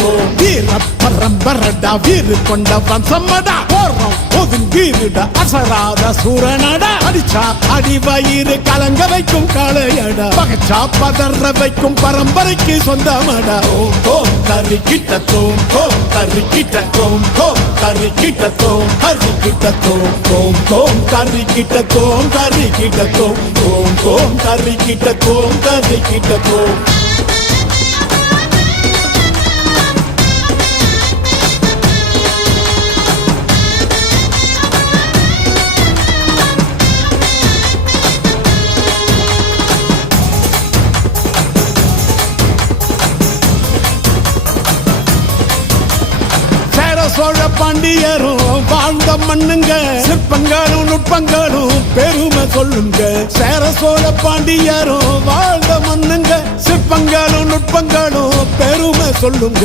கிட்டத்தோம் வீர பரம்பரடா வீறு கொண்ட வம்சமடா போறோம் ஒதுங்கீருடா அசராத சூரனடா அடிச்சா அடி வயிறு கலங்க வைக்கும் காளையடா பகச்சா பதற வைக்கும் பரம்பரைக்கு சொந்தமடா ஓம் ஓம் கரி கிட்டத்தோம் ஓம் கரி கிட்டத்தோம் ஓம் கரி கிட்டத்தோம் கரி கிட்டத்தோம் ஓம் ஓம் கரி கிட்டத்தோம் கரி கிட்டத்தோம் ஓம் ஓம் கரி கிட்டத்தோம் கரி கிட்டத்தோம் சோழ பாண்டியரும் வாழ்ந்த மண்ணுங்க சிற்பங்களும் நுட்பங்களும் பெருமை சொல்லுங்க சேர சோழ பாண்டியரும் வாழ்ந்த மண்ணுங்க சிற்பங்களும் நுட்பங்களும் பெருமை சொல்லுங்க